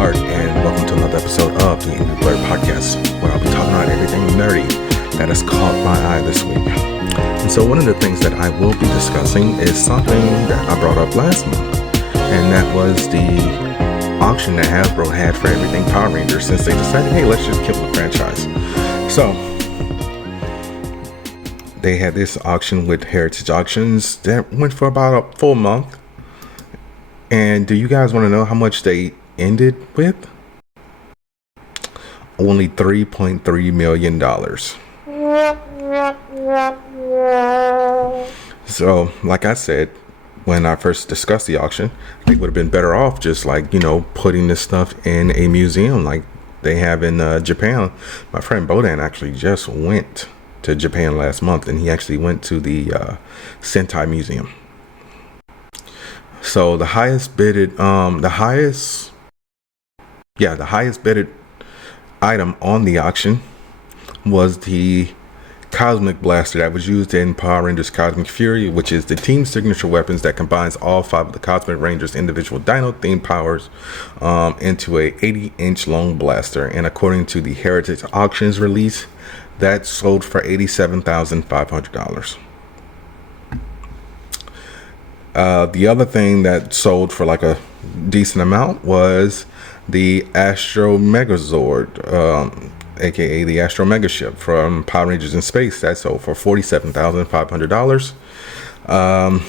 Bernard, and welcome to another episode of the Angry Blerd podcast, where I'll be talking about everything nerdy that has caught my eye this week. And so one of the things that I will be discussing is something that I brought up last month, and that was the auction that Hasbro had for everything Power Rangers, since they decided, hey, let's just kill the franchise. So they had this auction with Heritage Auctions that went for about a full month. And do you guys want to know how much they ended with? Only $3.3 million. So, like I said, when I first discussed the auction, they would have been better off just putting this stuff in a museum like they have in Japan. My friend Bodan actually just went to Japan last month, and he actually went to the Sentai Museum. So the highest bidded item on the auction was the Cosmic Blaster that was used in Power Rangers Cosmic Fury, which is the team's signature weapons that combines all 5 of the Cosmic Rangers' individual dino-themed powers into a 80-inch long blaster. And according to the Heritage Auctions release, that sold for $87,500. The other thing that sold for like a decent amount was the Astro Megazord, aka the Astro Mega Ship from Power Rangers in Space. That sold for $47,500.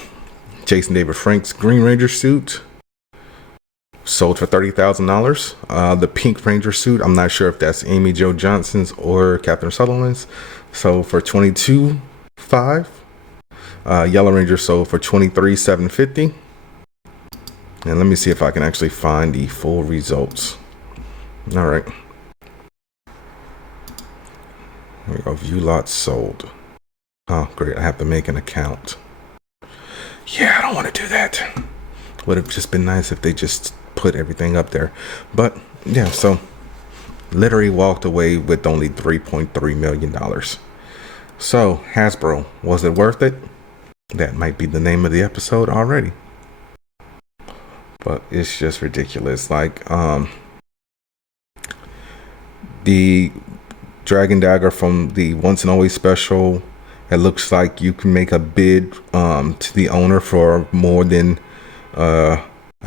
Jason David Frank's Green Ranger suit sold for $30,000. The Pink Ranger suit, I'm not sure if that's Amy Jo Johnson's or Catherine Sutherland's, sold for $22,500. Yellow Ranger sold for $23,750. And let me see if I can actually find the full results. All right. Here we go. View lots sold. Oh, great. I have to make an account. Yeah, I don't want to do that. Would have just been nice if they just put everything up there. But yeah, so literally walked away with only $3.3 million. So Hasbro, was it worth it? That might be the name of the episode already. But it's just ridiculous. Like the Dragon Dagger from the Once and Always special, it looks like you can make a bid to the owner for more than I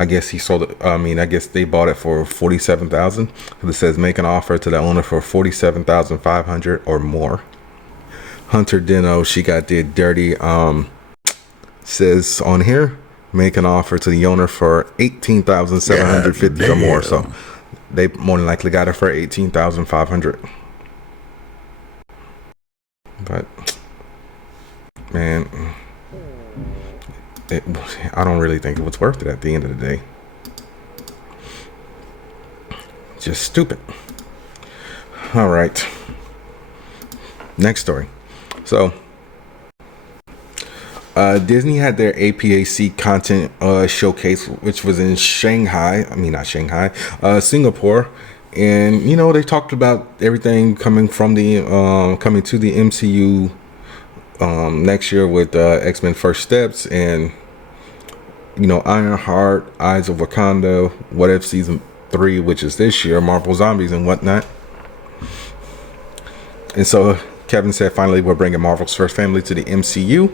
guess he sold it. I guess they bought it for $47,000. It says make an offer to the owner for $47,500 or more. Hunter Dino, she got did dirty. Says on here, make an offer to the owner for $18,750 or more. So they more than likely got it for $18,500. But man, I don't really think it was worth it at the end of the day. Just stupid. All right. Next story. So Disney had their APAC content showcase, which was in Singapore. And, they talked about everything coming to the MCU next year with X-Men First Steps and, Ironheart, Eyes of Wakanda, What If Season 3, which is this year, Marvel Zombies and whatnot. And so Kevin said, finally, we're bringing Marvel's first family to the MCU.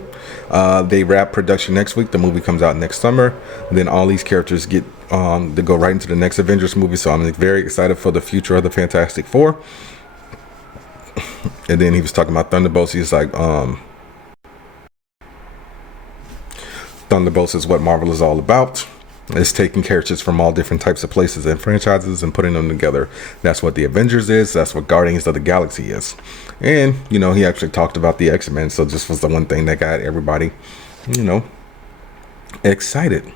They wrap production next week. The movie comes out next summer. And then all these characters get to go right into the next Avengers movie. So I'm very excited for the future of the Fantastic Four. And then he was talking about Thunderbolts. He's like, Thunderbolts is what Marvel is all about. It's taking characters from all different types of places and franchises and putting them together. That's what the Avengers is. That's what Guardians of the Galaxy is. And, he actually talked about the X-Men. So this was the one thing that got everybody, excited.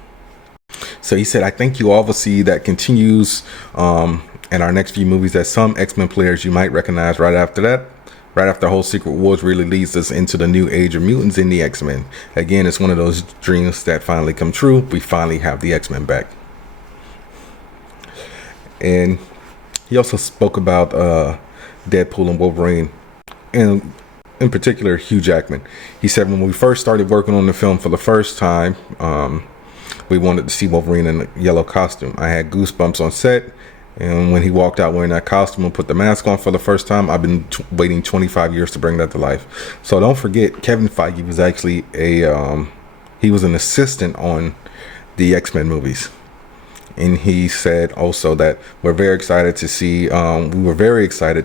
So he said, I think you all will see that continues in our next few movies, that some X-Men players you might recognize right after that. Right after the whole Secret Wars really leads us into the new age of mutants in the X-Men. Again, it's one of those dreams that finally come true. We finally have the X-Men back. And he also spoke about Deadpool and Wolverine, and in particular Hugh Jackman. He said, when we first started working on the film for the first time, we wanted to see Wolverine in a yellow costume. I had goosebumps on set, And when he walked out wearing that costume and put the mask on for the first time, I've been waiting 25 years to bring that to life. So don't forget, Kevin Feige was actually he was an assistant on the X-Men movies. And he said also that we were very excited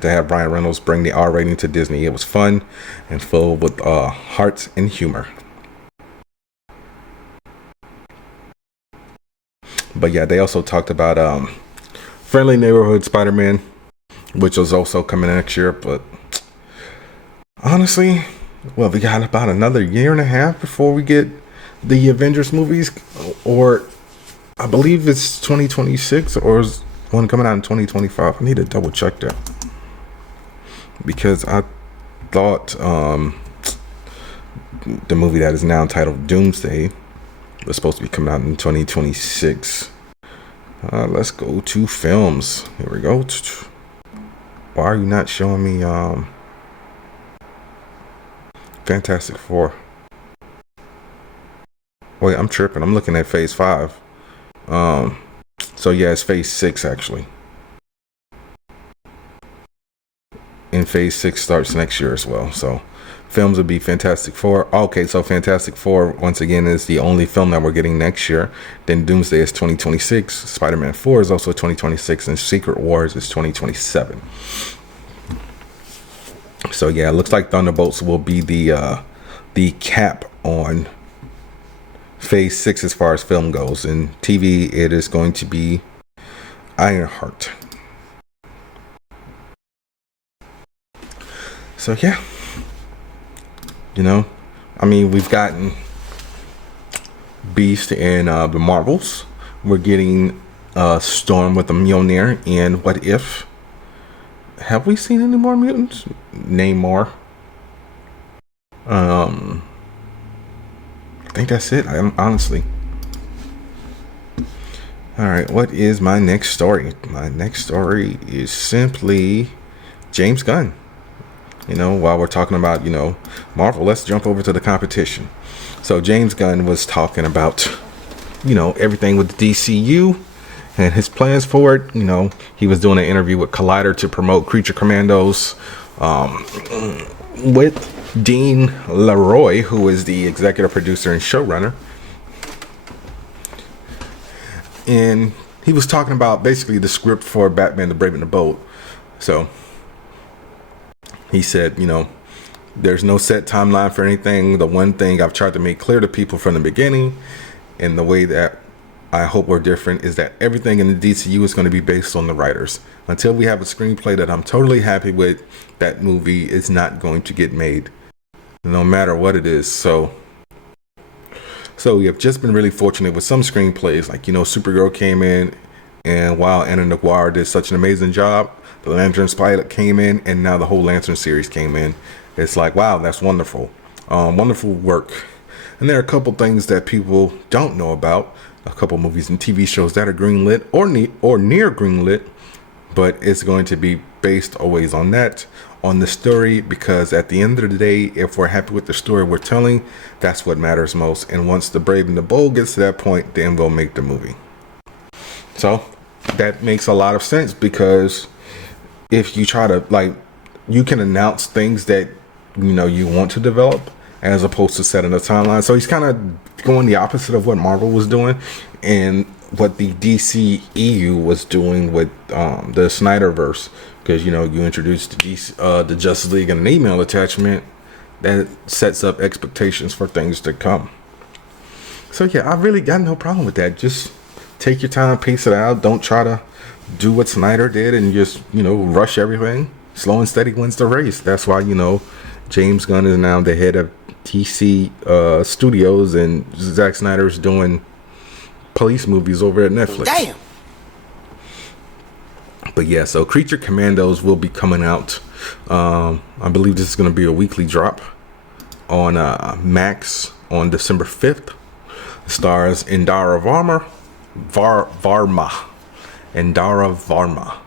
to have Ryan Reynolds bring the R rating to Disney. It was fun and filled with heart and humor. But yeah, they also talked about Friendly Neighborhood Spider-Man, which was also coming next year. But honestly, well, we got about another year and a half before we get the Avengers movies, or I believe it's 2026, or is one coming out in 2025. I need to double check that, because I thought the movie that is now titled Doomsday was supposed to be coming out in 2026. Let's go to films. Here we go. Why are you not showing me Fantastic Four? Wait, I'm tripping. I'm looking at Phase 5. So yeah, it's Phase 6 actually. And Phase 6 starts next year as well. So films would be Fantastic Four. Okay, so Fantastic Four, once again, is the only film that we're getting next year. Then Doomsday is 2026. Spider-Man 4 is also 2026. And Secret Wars is 2027. So yeah, it looks like Thunderbolts will be the cap on Phase 6 as far as film goes. In TV, it is going to be Ironheart. So yeah, you know, I mean, we've gotten Beast and the Marvels. We're getting Storm with the Mjolnir and What If. Have we seen any more mutants? Name more. I think that's it. Honestly. All right, what is my next story? My next story is simply James Gunn. You know, while we're talking about, Marvel, let's jump over to the competition. So James Gunn was talking about, everything with the DCU and his plans for it. He was doing an interview with Collider to promote Creature Commandos with Dean Leroy, who is the executive producer and showrunner. And he was talking about basically the script for Batman the Brave and the Bold. So he said, there's no set timeline for anything. The one thing I've tried to make clear to people from the beginning, and the way that I hope we're different, is that everything in the DCU is going to be based on the writers. Until we have a screenplay that I'm totally happy with, that movie is not going to get made, no matter what it is. So we have just been really fortunate with some screenplays. Like, Supergirl came in, and while Anna Naguar did such an amazing job, the Lanterns pilot came in, and now the whole Lantern series came in. It's like, wow, that's wonderful. Wonderful work. And there are a couple things that people don't know about. A couple movies and TV shows that are greenlit or near greenlit, but it's going to be based always on the story, because at the end of the day, if we're happy with the story we're telling, that's what matters most. And once the Brave and the Bold gets to that point, then we'll make the movie. So that makes a lot of sense, because if you try to, you can announce things that you want to develop, as opposed to setting a timeline. So he's kind of going the opposite of what Marvel was doing and what the DCEU was doing with the Snyderverse, because you introduced the Justice League in an email attachment that sets up expectations for things to come. So yeah, I really got no problem with that. Just take your time, pace it out. Don't try to do what Snyder did and just rush everything. Slow and steady wins the race. That's why James Gunn is now the head of DC Studios, and Zack Snyder's doing police movies over at Netflix. Damn. But yeah, so Creature Commandos will be coming out. I believe this is going to be a weekly drop on Max on December 5th. Stars Indara Varma,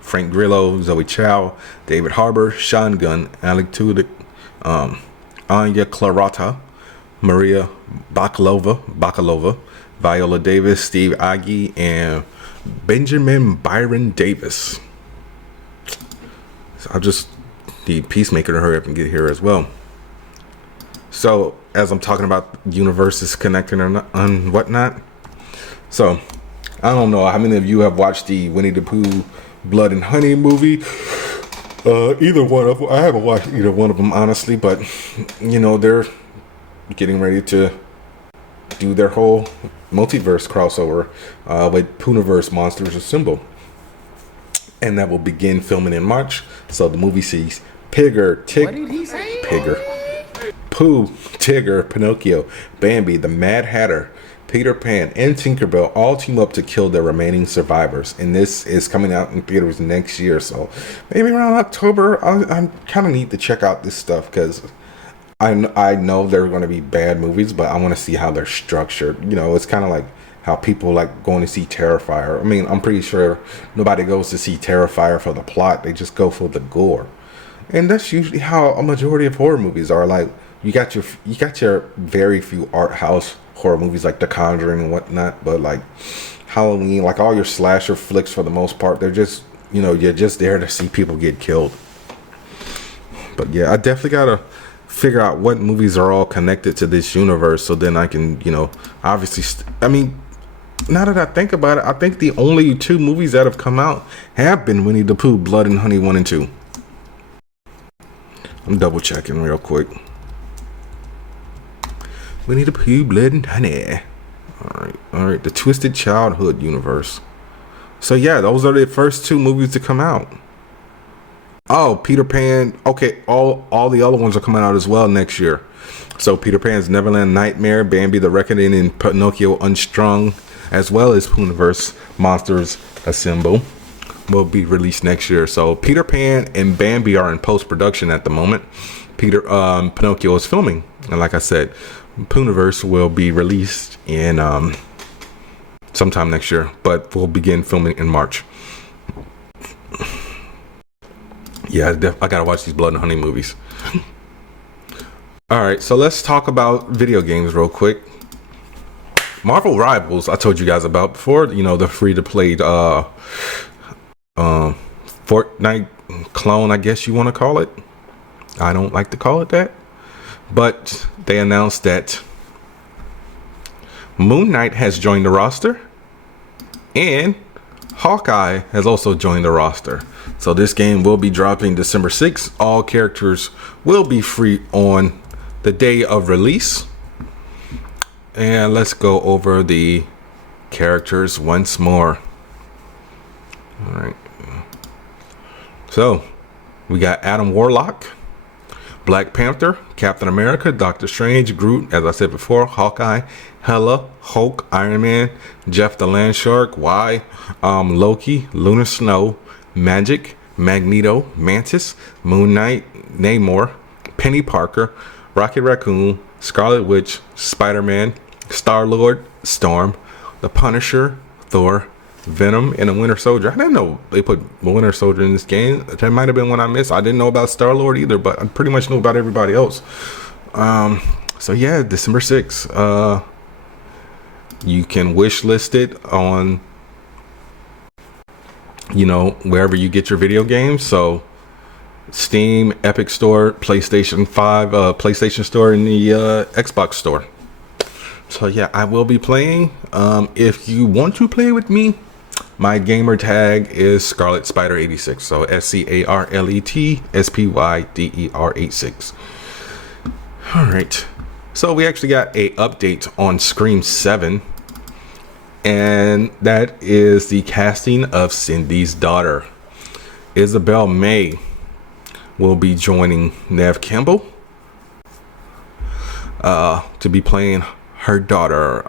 Frank Grillo, Zoe Chow, David Harbour, Sean Gunn, Alec Tudyk, Anya Clarota, Maria Bakalova, Viola Davis, Steve Agee, and Benjamin Byron Davis. So I'll just need Peacemaker to hurry up and get here as well. So as I'm talking about universes connecting or not, and whatnot. So I don't know how many of you have watched the Winnie the Pooh Blood and Honey movie. Either one of them. I haven't watched either one of them, honestly, but you know, they're getting ready to do their whole multiverse crossover with Pooniverse Monsters Assemble, and that will begin filming in March. So the movie sees Pooh, Tigger, Pinocchio, Bambi, the Mad Hatter, Peter Pan, and Tinkerbell all team up to kill their remaining survivors. And this is coming out in theaters next year. So maybe around October, I kind of need to check out this stuff because I know they're going to be bad movies, but I want to see how they're structured. You know, it's kind of like how people like going to see Terrifier. I mean, I'm pretty sure nobody goes to see Terrifier for the plot. They just go for the gore. And that's usually how a majority of horror movies are. Like, you got your very few art house horror movies like The Conjuring and whatnot, but like Halloween, like all your slasher flicks for the most part, they're just, you know, you're just there to see people get killed. But yeah, I definitely gotta figure out what movies are all connected to this universe, so then I can, you know, obviously I mean, now that I think about it, I think the only two movies that have come out have been Winnie the Pooh Blood and Honey 1 and 2. I'm double checking real quick. Winnie the Pooh Blood and Honey. All right, the Twisted Childhood universe. So yeah, those are the first two movies to come out. Oh, Peter Pan. Okay, all the other ones are coming out as well next year. So Peter Pan's Neverland Nightmare, Bambi the Reckoning, and Pinocchio Unstrung, as well as Pooniverse Monsters Assemble, will be released next year. So Peter Pan and Bambi are in post-production at the moment. Pinocchio is filming, and like I said, Pooniverse will be released in sometime next year, but we'll begin filming in March. Yeah, I gotta watch these Blood and Honey movies. All right, so let's talk about video games real quick. Marvel Rivals, I told you guys about before. You know, the free-to-play Fortnite clone, I guess you want to call it. I don't like to call it that. But they announced that Moon Knight has joined the roster, and Hawkeye has also joined the roster. So this game will be dropping December 6th. All characters will be free on the day of release. And let's go over the characters once more. All right. So we got Adam Warlock, Black Panther, Captain America, Doctor Strange, Groot, as I said before, Hawkeye, Hela, Hulk, Iron Man, Jeff the Land Shark, Loki, Lunar Snow, Magic, Magneto, Mantis, Moon Knight, Namor, Penny Parker, Rocket Raccoon, Scarlet Witch, Spider-Man, Star-Lord, Storm, the Punisher, Thor, Venom, and the Winter Soldier. I didn't know they put the Winter Soldier in this game. That might have been one I missed. I didn't know about Star-Lord either, but I pretty much knew about everybody else. So yeah, December 6th. You can wish list it on, you know, wherever you get your video games. So Steam, Epic Store, PlayStation 5, PlayStation Store, and the Xbox Store. So yeah, I will be playing. If you want to play with me, my gamer tag is Scarlet Spider 86. So SCARLET SPYDER 86. All right. So we actually got a update on Scream 7, and that is the casting of Cindy's daughter. Isabel May will be joining Neve Campbell to be playing her daughter.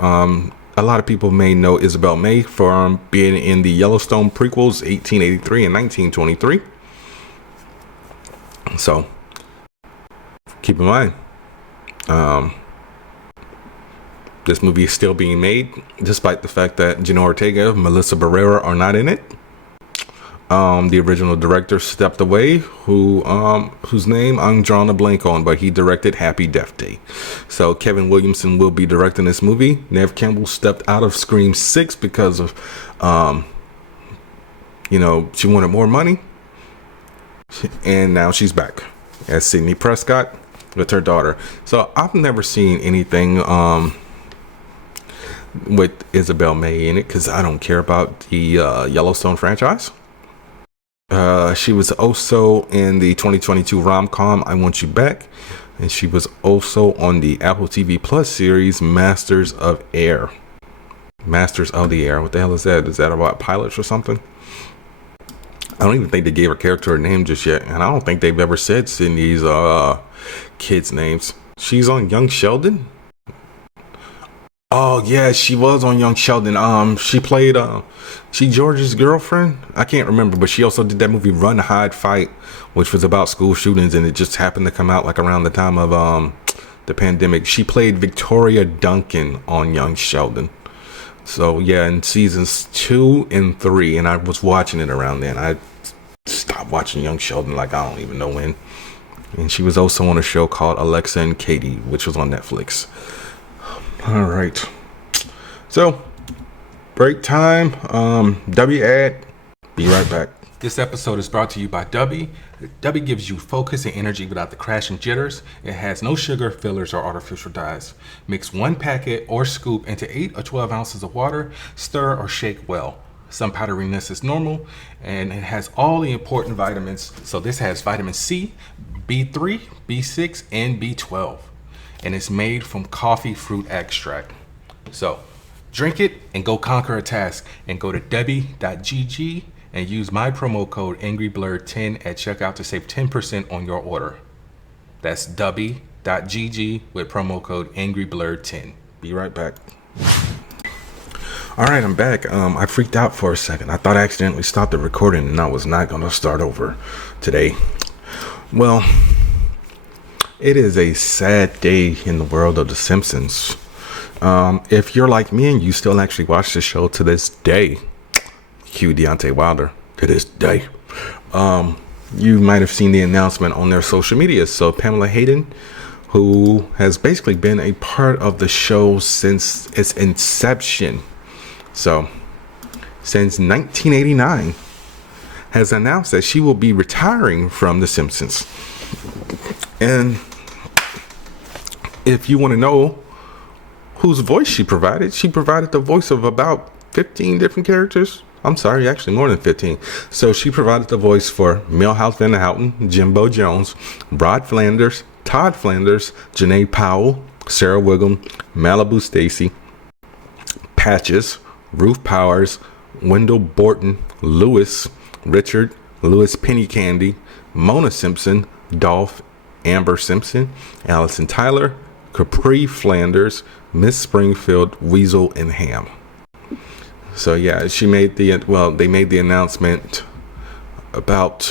A lot of people may know Isabel May from being in the Yellowstone prequels 1883 and 1923. So keep in mind, this movie is still being made, despite the fact that Jenna Ortega, Melissa Barrera are not in it. The original director stepped away, whose name I'm drawing a blank on, but he directed Happy Death Day. So Kevin Williamson will be directing this movie. Neve Campbell stepped out of Scream 6 because of she wanted more money, and now she's back as Sydney Prescott with her daughter. So I've never seen anything with Isabel May in it because I don't care about the Yellowstone franchise. She was also in the 2022 rom-com I Want You Back, and she was also on the Apple TV Plus series Masters of the Air. What the hell is that? Is that about pilots or something? I don't even think they gave her character a name just yet, and I don't think they've ever said Sydney's kids' names. She's on Young Sheldon. Oh yeah, she was on Young Sheldon. She played she George's girlfriend. I can't remember, but she also did that movie Run, Hide, Fight, which was about school shootings, and it just happened to come out like around the time of the pandemic. She played Victoria Duncan on Young Sheldon. So yeah, in seasons 2 and 3, and I was watching it around then. I stopped watching Young Sheldon like I don't even know when. And she was also on a show called Alexa and Katie, which was on Netflix. All right. So, break time. W ad. Be right back. This episode is brought to you by W. W gives you focus and energy without the crash and jitters. It has no sugar, fillers, or artificial dyes. Mix 1 packet or scoop into 8 or 12 ounces of water. Stir or shake well. Some powderiness is normal, and it has all the important vitamins. So this has vitamin C, B3, B6, and B12. And it's made from coffee fruit extract. So drink it and go conquer a task. And go to debbie.gg and use my promo code Angry Blerd 10 at checkout to save 10% on your order. That's debbie.gg with promo code Angry Blerd 10. Be right back. All right, I'm back. I freaked out for a second. I thought I accidentally stopped the recording and I was not going to start over today. Well, it is a sad day in the world of The Simpsons. If you're like me and you still actually watch the show to this day, cue Deontay Wilder, to this day, you might have seen the announcement on their social media. So Pamela Hayden, who has basically been a part of the show since its inception, so since 1989, has announced that she will be retiring from The Simpsons. And if you want to know whose voice she provided the voice of about 15 different characters. I'm sorry, actually more than 15. So she provided the voice for Milhouse Van Houten, Jimbo Jones, Rod Flanders, Todd Flanders, Janae Powell, Sarah Wiggum, Malibu Stacy, Patches, Ruth Powers, Wendell Borton, Lewis, Richard, Lewis Penny Candy, Mona Simpson, Dolph, Amber Simpson, Allison Tyler, Capri Flanders, Miss Springfield, Weasel, and Ham. So yeah, they made the announcement about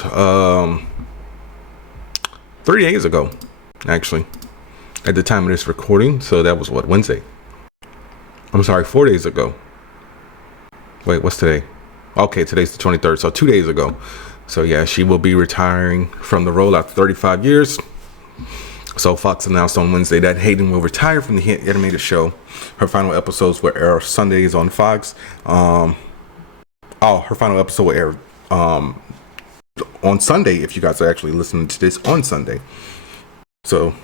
3 days ago, actually, at the time of this recording. So that was Wednesday? I'm sorry, 4 days ago. Wait, what's today? Okay, today's the 23rd, so 2 days ago. So yeah, she will be retiring from the role after 35 years. So Fox announced on Wednesday that Hayden will retire from the hit animated show. Her final episodes will air Sundays on Fox. Her final episode will air on Sunday, if you guys are actually listening to this on Sunday. So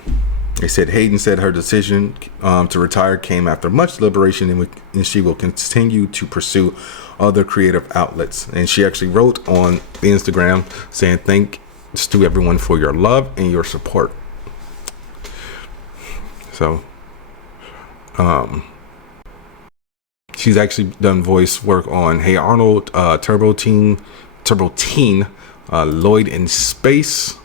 they said Hayden said her decision to retire came after much deliberation, and she will continue to pursue other creative outlets. And she actually wrote on Instagram saying thanks to everyone for your love and your support. So she's actually done voice work on Hey Arnold, Turbo Teen, Lloyd in Space.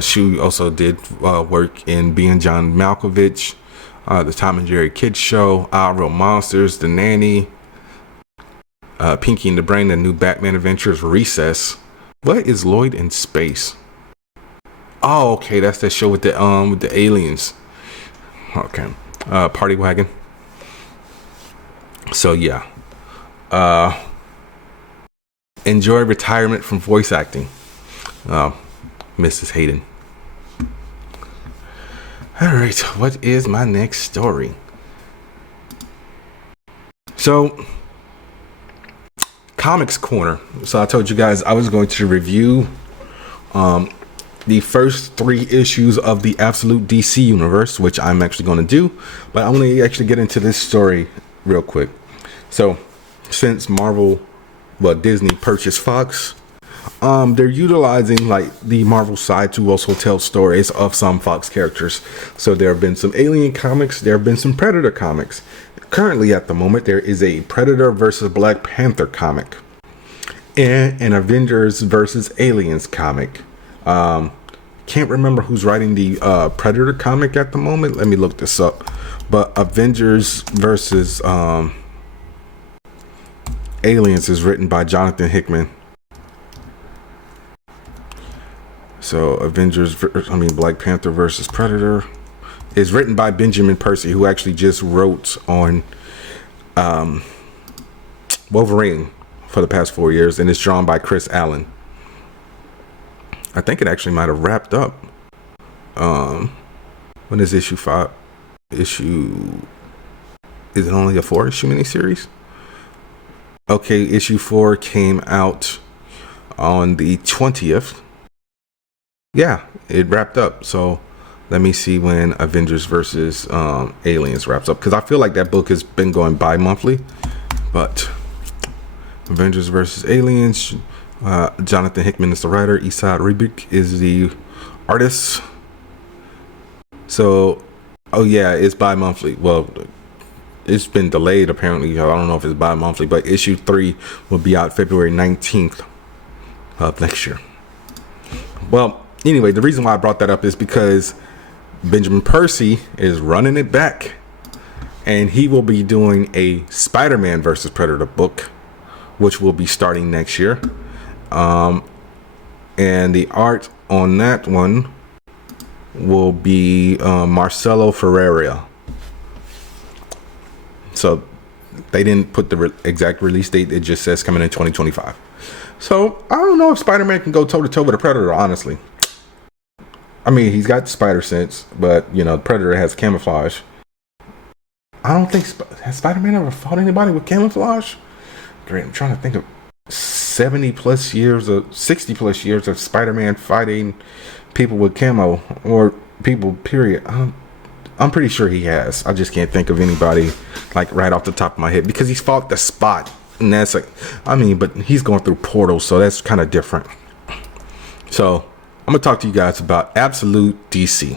She also did work in Being John Malkovich, the Tom and Jerry Kids Show, Our Real Monsters, The Nanny, Pinky and the Brain, The New Batman Adventures, Recess. What is Lloyd in Space? Oh, okay, that's that show with the aliens. Okay, Party Wagon. So yeah, enjoy retirement from voice acting, Mrs. Hayden. All right, what is my next story? So Comics Corner. So I told you guys I was going to review the first 3 issues of the Absolute DC universe, which I'm actually going to do, but I want to actually get into this story real quick. So since Disney purchased Fox, they're utilizing like the Marvel side to also tell stories of some Fox characters. So there have been some Alien comics, there have been some Predator comics. Currently at the moment there is a Predator versus Black Panther comic and an Avengers versus Aliens comic. Can't remember who's writing the Predator comic at the moment. Let me look this up. But Avengers versus Aliens is written by Jonathan Hickman. So Black Panther versus Predator is written by Benjamin Percy, who actually just wrote on Wolverine for the past 4 years, and it's drawn by Chris Allen. I think it actually might have wrapped up. When is issue 5? Is it only a 4-issue miniseries? Okay, issue 4 came out on the 20th. Yeah, it wrapped up. So let me see when Avengers versus Aliens wraps up, because I feel like that book has been going bi-monthly. But Avengers versus Aliens, Jonathan Hickman is the writer, Esad Ribic is the artist. So it's bi-monthly. Well, it's been delayed apparently. I don't know if it's bi-monthly, but issue 3 will be out February 19th of next year. Well, anyway, the reason why I brought that up is because Benjamin Percy is running it back, and he will be doing a Spider-Man versus Predator book, which will be starting next year. And the art on that one will be Marcelo Ferreira. So they didn't put the exact release date. It just says coming in 2025. So I don't know if Spider-Man can go toe-to-toe with a Predator, honestly. I mean, he's got spider sense, but Predator has camouflage. I don't think has Spider-Man ever fought anybody with camouflage? Great, I'm trying to think of 60 plus years of Spider-Man fighting people with camo, or people period. I'm pretty sure he has. I just can't think of anybody like right off the top of my head, because he's fought the Spot, and that's but he's going through portals, so that's kind of different. So I'm gonna talk to you guys about Absolute DC.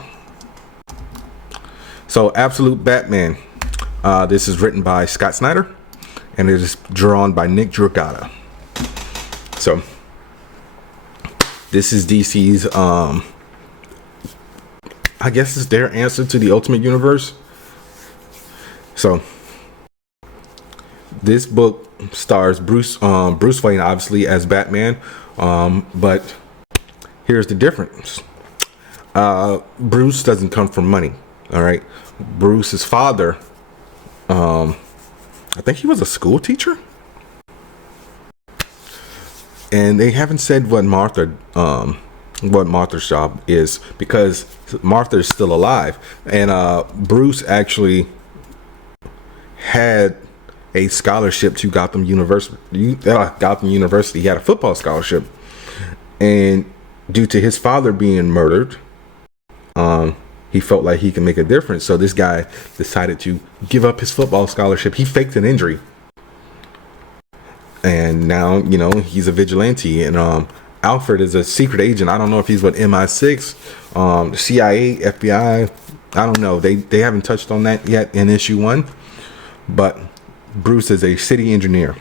So Absolute Batman, this is written by Scott Snyder, and it is drawn by Nick Dragotta. So this is DC's I guess it's their answer to the Ultimate Universe. So this book stars Bruce Wayne, obviously, as Batman, but here's the difference. Bruce doesn't come from money. All right, Bruce's father, I think he was a school teacher, and they haven't said what Martha's job is, because Martha is still alive, and Bruce actually had a scholarship to Gotham University. He had a football scholarship, and due to his father being murdered, he felt like he could make a difference. So this guy decided to give up his football scholarship. He faked an injury, and now he's a vigilante. And Alfred is a secret agent. I don't know if he's with MI6, CIA, FBI. I don't know. They haven't touched on that yet in issue 1. But Bruce is a city engineer,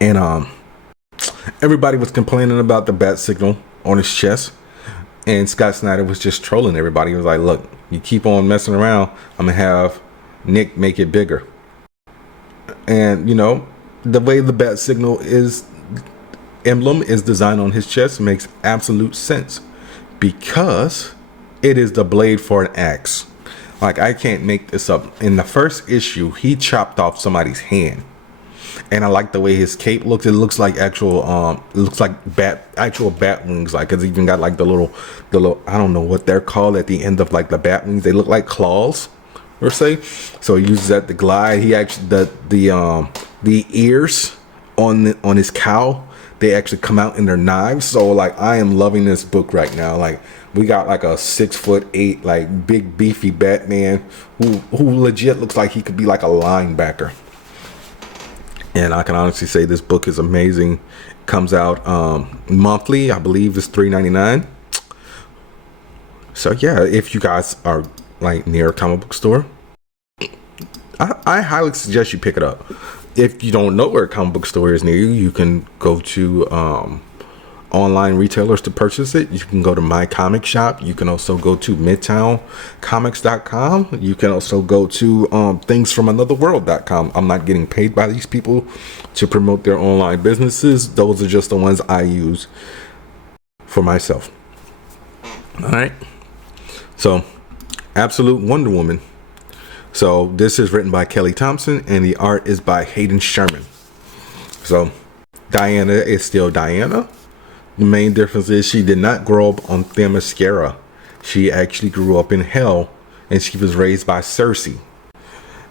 and everybody was complaining about the bat signal on his chest, and Scott Snyder was just trolling everybody. He was like, "Look, you keep on messing around, I'm gonna have Nick make it bigger." And the way the bat signal emblem is designed on his chest makes absolute sense, because it is the blade for an axe. Like, I can't make this up. In the first issue, he chopped off somebody's hand, and I like the way his cape looks. It looks like actual bat wings. Like, it's even got like the little I don't know what they're called at the end of like the bat wings. They look like claws, or say. So he uses that to glide. He actually the ears on his cowl, they actually come out in their knives. So like I am loving this book right now. Like we got like a 6'8", like big beefy Batman who legit looks like he could be like a linebacker. And I can honestly say this book is amazing. It comes out monthly. I believe it's $3.99. So yeah, if you guys are like near a comic book store, I highly suggest you pick it up. If you don't know where a comic book store is near you, you can go to online retailers to purchase it. You can go to My Comic Shop. You can also go to MidtownComics.com. You can also go to ThingsFromAnotherWorld.com. I'm not getting paid by these people to promote their online businesses. Those are just the ones I use for myself. All right. So, Absolute Wonder Woman. So this is written by Kelly Thompson and the art is by Hayden Sherman. So Diana is still Diana. The main difference is she did not grow up on Themyscira. She actually grew up in hell and she was raised by Cersei.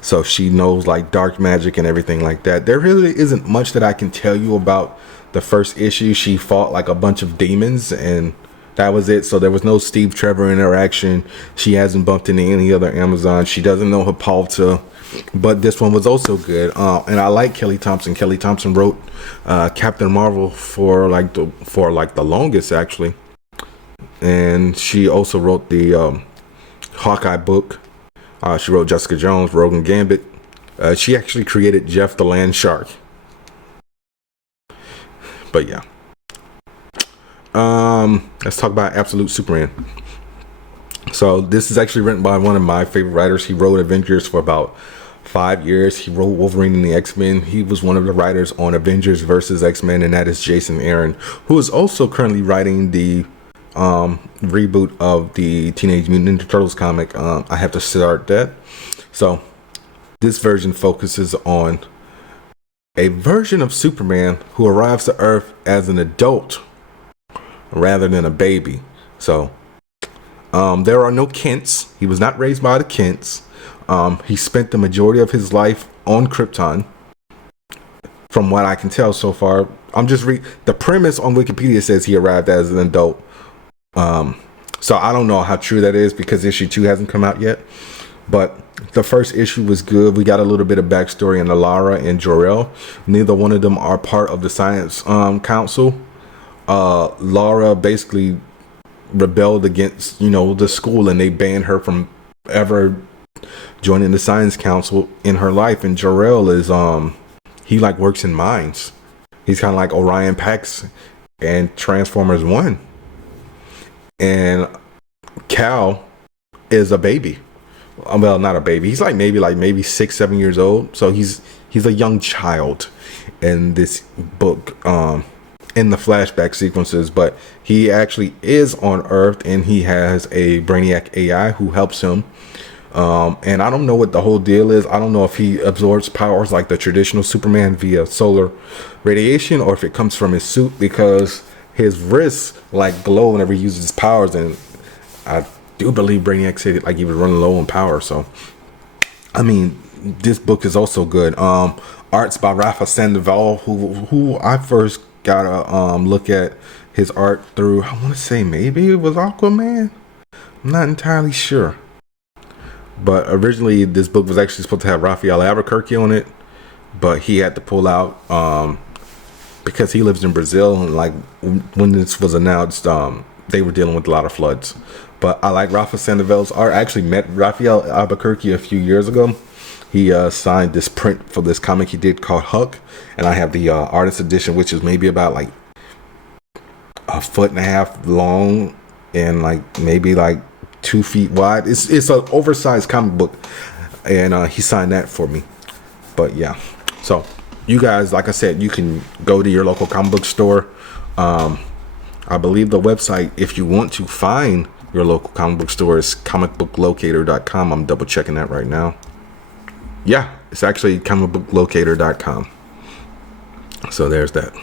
So she knows like dark magic and everything like that. There really isn't much that I can tell you about the first issue. She fought like a bunch of demons and that was it. So there was no Steve Trevor interaction. She hasn't bumped into any other Amazon. She doesn't know Hippolyta. But this one was also good. And I like Kelly Thompson. Kelly Thompson wrote Captain Marvel for the longest actually. And she also wrote the Hawkeye book. She wrote Jessica Jones, Rogue and Gambit. She actually created Jeff the Land Shark. But yeah. Let's talk about Absolute Superman. So this is actually written by one of my favorite writers. He wrote Avengers for about 5 years. He wrote Wolverine and the X-Men. He was one of the writers on Avengers versus X-Men, and that is Jason Aaron, who is also currently writing the reboot of the Teenage Mutant Ninja Turtles comic. I have to start that. So this version focuses on a version of Superman who arrives to Earth as an adult rather than a baby. So there are no Kents. He was not raised by the Kents. He spent the majority of his life on Krypton, from what I can tell so far. I'm just the premise on Wikipedia says he arrived as an adult. So I don't know how true that is because issue 2 hasn't come out yet. But the first issue was good. We got a little bit of backstory on Lara and Jor-El. Neither one of them are part of the Science Council. Lara basically rebelled against, the school, and they banned her from ever joining the Science Council in her life. And Jor-El is he like works in mines. He's kind of like Orion Pax and Transformers 1. And Cal is a baby. Well, not a baby. He's like maybe 6-7 years old. So he's a young child in this book. In the flashback sequences, but he actually is on Earth and he has a Brainiac AI who helps him. And I don't know what the whole deal is. I don't know if he absorbs powers like the traditional Superman via solar radiation or if it comes from his suit, because his wrists like glow whenever he uses his powers. And I do believe Brainiac said like he was running low on power. So, I mean, this book is also good. Art's by Rafa Sandoval, who I first got to look at his art through, I want to say maybe it was Aquaman. I'm not entirely sure. But originally this book was actually supposed to have Raphael Albuquerque on it, but he had to pull out because he lives in Brazil, and like when this was announced, they were dealing with a lot of floods. But I like Rafa Sandoval's art. I actually met Raphael Albuquerque a few years ago. He signed this print for this comic he did called Huck, and I have the artist edition, which is maybe about like 1.5 feet long and like maybe like 2 feet wide. It's an oversized comic book, and he signed that for me. But yeah, so you guys, like I said, you can go to your local comic book store. I believe the website, if you want to find your local comic book store, is comicbooklocator.com. I'm double checking that right now. Yeah, it's actually comicbooklocator.com. So there's that.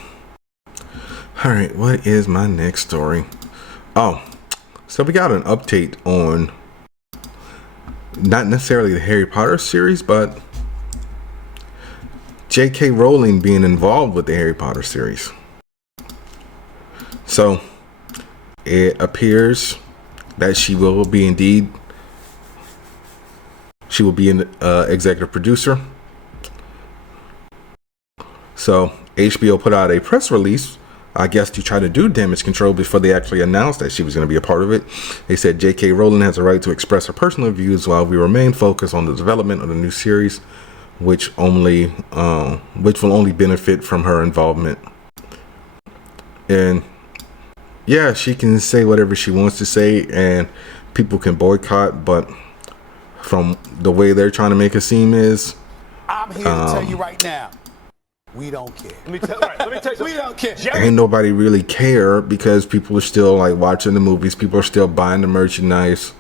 All right, what is my next story? Oh, so we got an update on not necessarily the Harry Potter series, but J.K. Rowling being involved with the Harry Potter series. So it appears that she will be an executive producer. So HBO put out a press release, I guess, to try to do damage control before they actually announced that she was going to be a part of it. They said J.K. Rowling has a right to express her personal views while we remain focused on the development of the new series, which will only benefit from her involvement. And yeah, she can say whatever she wants to say, and people can boycott. But from the way they're trying to make it seem I'm here to tell you right now. We don't care. Let me tell you. We don't care. Ain't nobody really care because people are still like watching the movies. People are still buying the merchandise.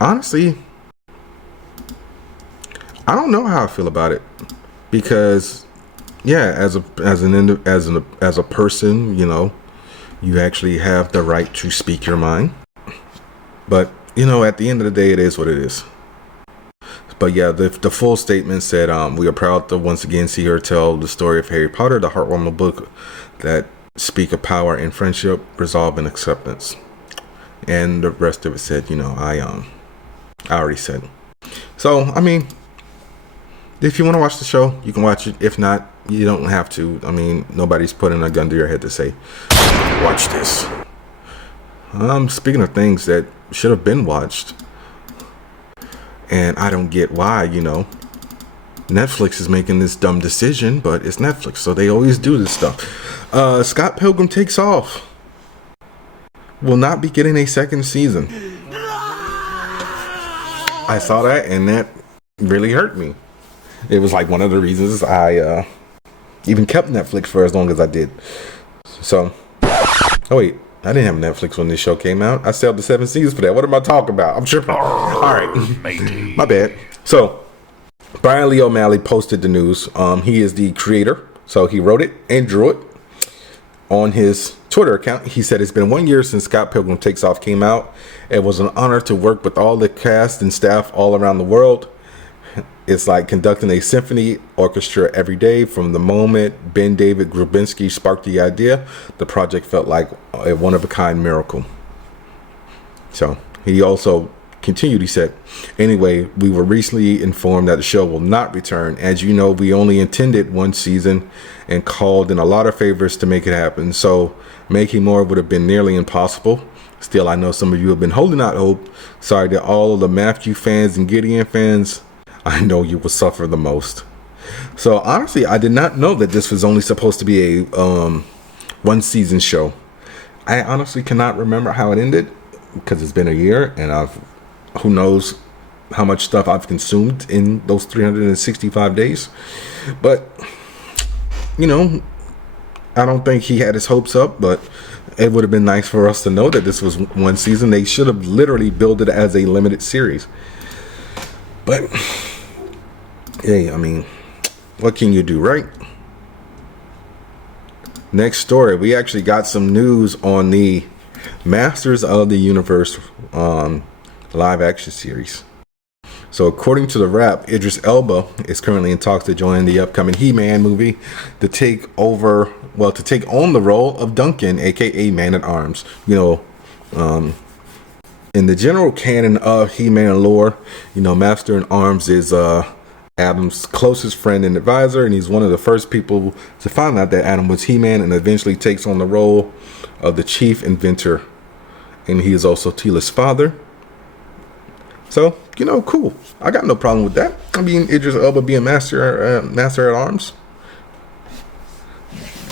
Honestly, I don't know how I feel about it because, yeah, as a person, you know, you actually have the right to speak your mind. But you know, at the end of the day, it is what it is. But yeah, the full statement said, we are proud to once again see her tell the story of Harry Potter, the heartwarming book that speak of power and friendship, resolve and acceptance. And the rest of it said, you know, I already said. So, I mean, if you want to watch the show, you can watch it. If not, you don't have to. I mean, nobody's putting a gun to your head to say, watch this. Speaking of things that should have been watched, and I don't get why, you know, Netflix is making this dumb decision, but it's Netflix, so they always do this stuff. Scott Pilgrim Takes Off will not be getting a second season. I saw that, and that really hurt me. It was like one of the reasons I even kept Netflix for as long as I did. So, oh wait, I didn't have Netflix when this show came out. I still have the 7 seasons for that. What am I talking about? I'm tripping. All right, my bad. So, Brian Lee O'Malley posted the news. He is the creator, so he wrote it and drew it on his Twitter account. He said it's been 1 year since Scott Pilgrim Takes Off came out. It was an honor to work with all the cast and staff all around the world. It's like conducting a symphony orchestra every day. From the moment Ben David Grubinski sparked the idea, the project felt like a one-of-a-kind miracle. So he also continued, he said, anyway, we were recently informed that the show will not return. As you know, we only intended 1 season and called in a lot of favors to make it happen. So making more would have been nearly impossible. Still, I know some of you have been holding out hope. Sorry to all of the Matthew fans and Gideon fans. I know you will suffer the most. So honestly, I did not know that this was only supposed to be a 1 season show. I honestly cannot remember how it ended because it's been a year, and who knows how much stuff I've consumed in those 365 days. But you know, I don't think he had his hopes up, but it would have been nice for us to know that this was 1 season. They should have literally built it as a limited series. But hey, I mean, what can you do, right? Next story, we actually got some news on the Masters of the Universe live action series. So according to the Wrap, Idris Elba is currently in talks to join the upcoming He-Man movie to take on the role of Duncan, aka Man-at-Arms. You know, in the general canon of He-Man lore, you know, Master in Arms is Adam's closest friend and advisor, and he's one of the first people to find out that Adam was He-Man, and eventually takes on the role of the chief inventor. And he is also Teela's father. So, you know, cool. I got no problem with that. I mean, Idris Elba being Master at Arms.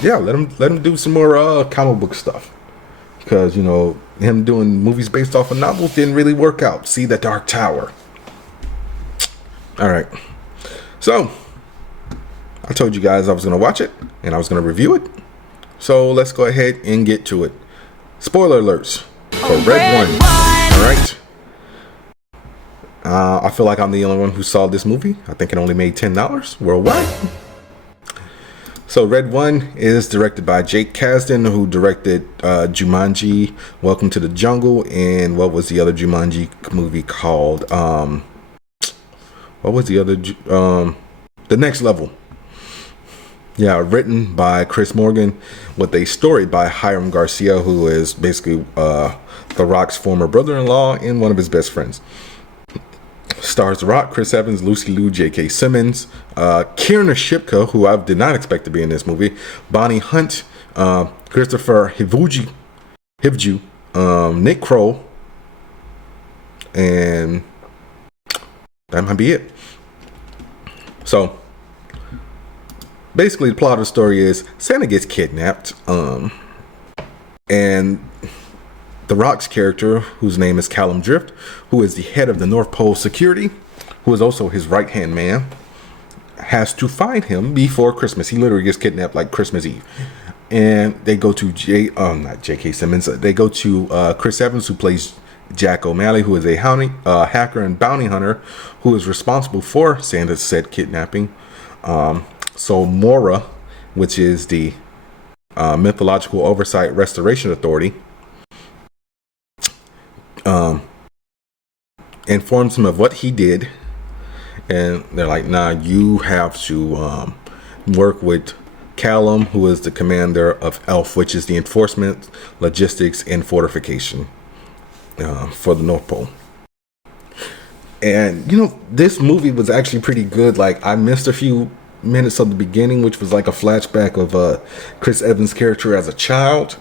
Yeah, let him do some more comic book stuff. Because, you know, him doing movies based off of novels didn't really work out. See The Dark Tower. All right. So, I told you guys I was going to watch it and I was going to review it. So, let's go ahead and get to it. Spoiler alerts for Red One. All right. I feel like I'm the only one who saw this movie. I think it only made $10 worldwide. So Red One is directed by Jake Kasdan, who directed Jumanji, Welcome to the Jungle, and what was the other Jumanji movie called? What was the other? The Next Level. Yeah, written by Chris Morgan, with a story by Hiram Garcia, who is basically The Rock's former brother-in-law and one of his best friends. Stars The Rock, Chris Evans, Lucy Liu, J.K. Simmons, Kierna Shipka, who I did not expect to be in this movie, Bonnie Hunt, Christopher Hivju, Nick Kroll, and that might be it. So, basically, the plot of the story is Santa gets kidnapped, and The Rock's character, whose name is Callum Drift, who is the head of the North Pole Security, who is also his right-hand man, has to find him before Christmas. He literally gets kidnapped like Christmas Eve. And they go to not J.K. Simmons. They go to Chris Evans, who plays Jack O'Malley, who is a hacker and bounty hunter, who is responsible for Santa's said kidnapping. So Mora, which is the Mythological Oversight Restoration Authority, informs him of what he did, and they're like, nah, you have to work with Callum, who is the commander of ELF, which is the Enforcement, Logistics, and Fortification for the North Pole. And, you know, this movie was actually pretty good. Like, I missed a few minutes of the beginning, which was like a flashback of Chris Evans' character as a child.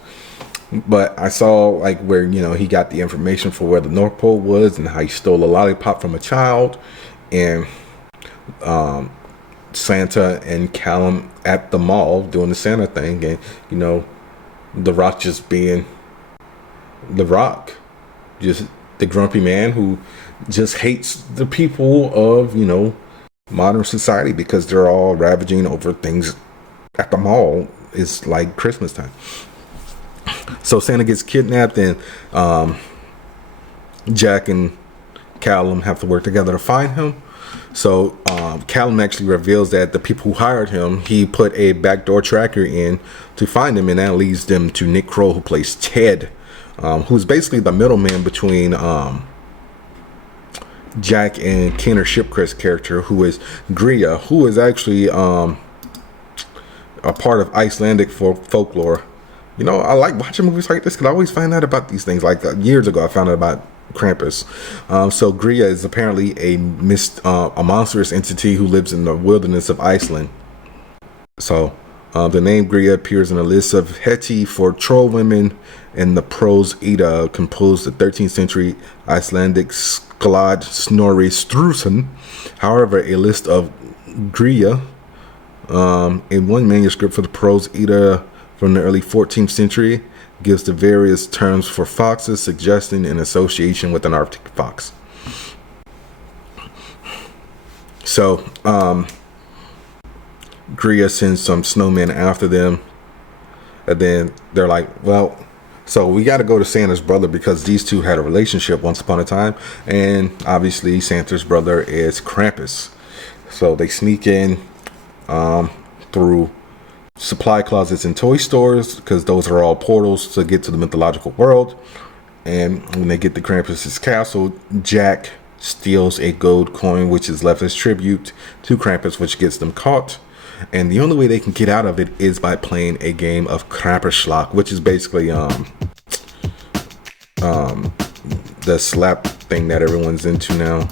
But I saw like where, you know, he got the information for where the North Pole was and how he stole a lollipop from a child, and Santa and Callum at the mall doing the Santa thing, and, you know, The Rock just being The Rock, just the grumpy man who just hates the people of, you know, modern society because they're all ravaging over things at the mall. It's like Christmas time. So Santa gets kidnapped, and Jack and Callum have to work together to find him. So Callum actually reveals that the people who hired him, he put a backdoor tracker in to find him, and that leads them to Nick Kroll, who plays Ted, who's basically the middleman between Jack and Kenner Shipcrest's character, who is Gria, who is actually a part of Icelandic folklore. You know, I like watching movies like this because I always find out about these things. Like years ago, I found out about Krampus. So Gria is apparently a monstrous entity who lives in the wilderness of Iceland. So the name Gria appears in a list of heti for troll women in the Prose Edda, composed the 13th century Icelandic Skald Snorri Sturluson. However, a list of Gria in one manuscript for the Prose Edda from the early 14th century gives the various terms for foxes, suggesting an association with an Arctic fox. So, Gria sends some snowmen after them, and then they're like, well, so we got to go to Santa's brother because these two had a relationship once upon a time, and obviously Santa's brother is Krampus. So they sneak in through supply closets and toy stores, because those are all portals to get to the mythological world. And when they get to Krampus's castle, Jack steals a gold coin, which is left as tribute to Krampus, which gets them caught. And the only way they can get out of it is by playing a game of Krampusschlag, which is basically the slap thing that everyone's into now,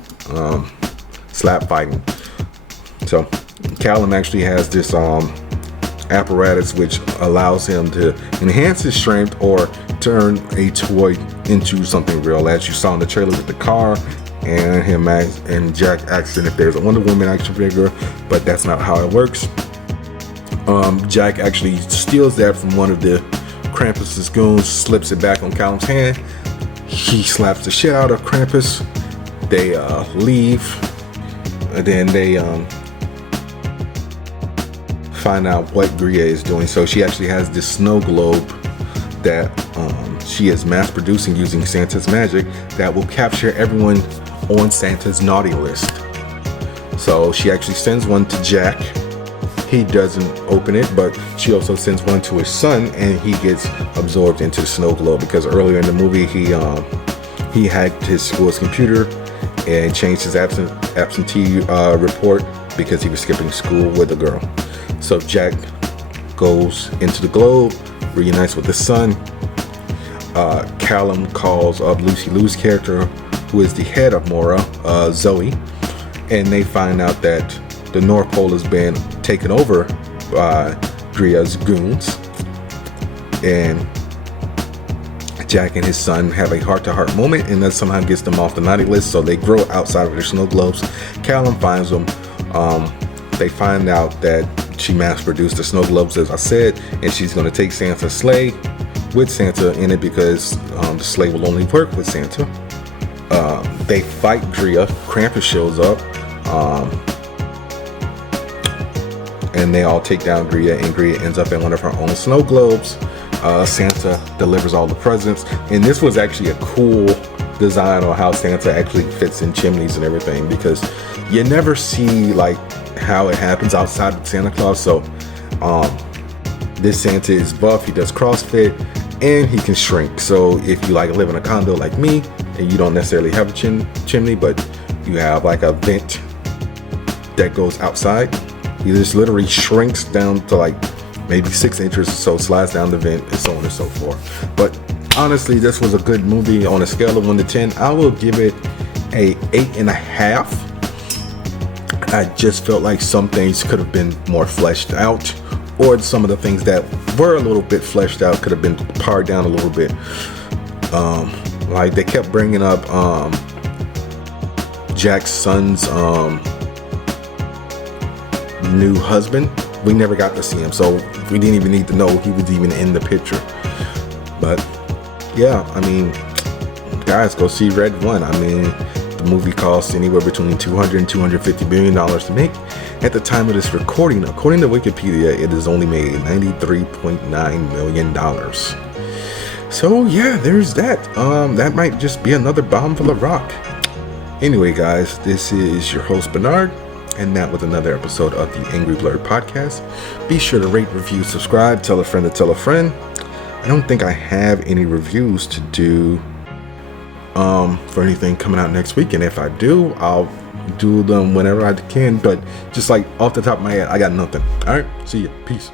slap fighting. So Callum actually has this apparatus which allows him to enhance his strength or turn a toy into something real, as you saw in the trailer with the car, and him and Jack asking if there's a Wonder Woman action figure, but that's not how it works. Jack actually steals that from one of the Krampus's goons, slips it back on Callum's hand. He slaps the shit out of Krampus. They leave, and then they find out what Gria is doing. So she actually has this snow globe that she is mass producing using Santa's magic that will capture everyone on Santa's naughty list. So she actually sends one to Jack, he doesn't open it, but she also sends one to his son, and he gets absorbed into the snow globe because earlier in the movie he hacked his school's computer and changed his absentee report because he was skipping school with a girl. So Jack goes into the globe, reunites with his son. Callum calls up Lucy Liu's character, who is the head of Mora, Zoe, and they find out that the North Pole has been taken over by Dria's goons, and Jack and his son have a heart-to-heart moment, and that somehow gets them off the naughty list, so they grow outside of their snow globes. Callum finds them. They find out that she mass-produced the snow globes, as I said, and she's going to take Santa's sleigh with Santa in it because the sleigh will only work with Santa. They fight Drea. Krampus shows up, and they all take down Drea, and Drea ends up in one of her own snow globes. Santa delivers all the presents, and this was actually a cool design on how Santa actually fits in chimneys and everything, because you never see like how it happens outside of Santa Claus. So this Santa is buff, he does CrossFit, and he can shrink. So if you like live in a condo like me and you don't necessarily have a chimney, but you have like a vent that goes outside, he just literally shrinks down to like maybe 6 inches or so, slides down the vent, and so on and so forth. But honestly, this was a good movie. On a scale of 1 to 10, I will give it a 8.5. I just felt like some things could have been more fleshed out, or some of the things that were a little bit fleshed out could have been pared down a little bit. Like they kept bringing up Jack's son's new husband. We never got to see him, so we didn't even need to know he was even in the picture. But yeah, I mean, guys, go see Red One. I mean, the movie costs anywhere between $200 and $250 billion to make. At the time of this recording, according to Wikipedia, it has only made $93.9 million. So yeah, there's that. That might just be another bomb full of rock. Anyway, guys, this is your host Bernard, and that was another episode of the Angry Blerd podcast. Be sure to rate, review, subscribe, tell a friend to tell a friend. I don't think I have any reviews to do for anything coming out next week, and if I do, I'll do them whenever I can, but just like off the top of my head, I got nothing. All right, see ya, peace.